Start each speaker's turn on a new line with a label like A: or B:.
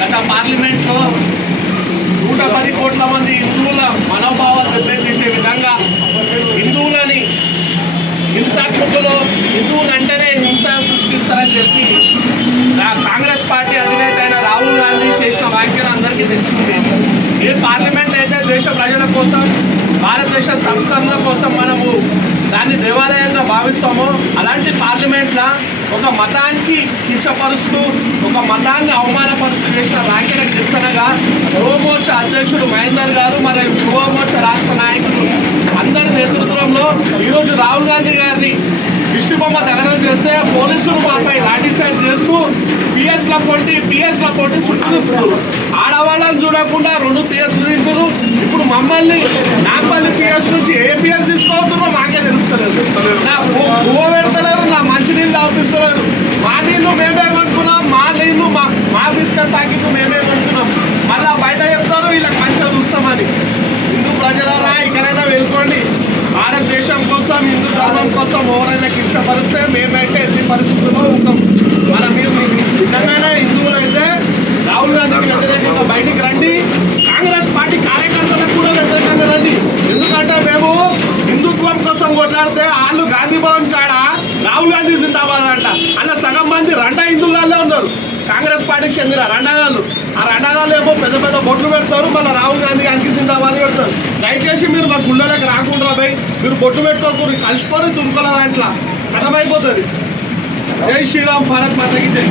A: గత పార్లమెంట్లో నూట పది కోట్ల మంది హిందువుల మనోభావాలు దెబ్బతీసే విధంగా హిందువులని హింసాత్మకులు హిందువులు అంటేనే హింస సృష్టిస్తారని చెప్పి కాంగ్రెస్ పార్టీ అధినేత అయిన రాహుల్ గాంధీ చేసిన వ్యాఖ్యలు అందరికీ తెలిసిందే. ఏ పార్లమెంట్ అయితే దేశ ప్రజల కోసం భారతదేశ సంస్కరణల కోసం మనము దాన్ని దేవాలయంగా భావిస్తామో అలాంటి పార్లమెంట్ ఒక మతానికి కించపరుస్తూ ఒక మతాన్ని అవమానపరుస్తూ చేసిన వ్యాఖ్యలకు నిరసనగా యువమోర్చ అధ్యక్షుడు మహేందర్ గారు మరియు యువమోర్చ రాష్ట్ర నాయకులు అందరి నేతృత్వంలో ఈరోజు రాహుల్ గాంధీ గారిని దిష్టిబొమ్మ బొమ్మ చేస్తే పోలీసులు మాపై లాఠీచార్జ్ చేస్తూ పిఎస్ల కొట్టి పిఎస్ల కొట్టి చుట్టూ ఆడవాళ్ళని చూడకుండా రెండు పిఎస్ తింటున్నారు ఇప్పుడు మమ్మల్ని నాంపల్లి పిఎస్ నుంచి ఏ పిఎస్ తీసుకోవద్దురో మాకే తెలుస్తలేదు. నా ఎందుకంటే హిందుత్వం కోసం కొట్లాడితే వాళ్ళు గాంధీ భవన్ కాడ రాహుల్ గాంధీ జిందాబాద్ అంట. అలా సగం మంది రండా హిందువులే ఉన్నారు. కాంగ్రెస్ పార్టీకి చెందిన రండగాళ్ళు ఆ రండగాళ్ళు ఏమో పెద్ద పెద్ద బొట్లు పెడతారు మళ్ళీ రాహుల్ గాంధీ గారికి జిందాబాద్ పెడతారు. దయచేసి మీరు మా గుళ్ళలోకి రాకుండా పోయి మీరు బొట్టు పెట్టుకోకూడదు కలిసిపోయి దుర్కొల దాంట్లో కథమైపోతుంది. జై శ్రీరామ్ భారత్ మాతకి జై.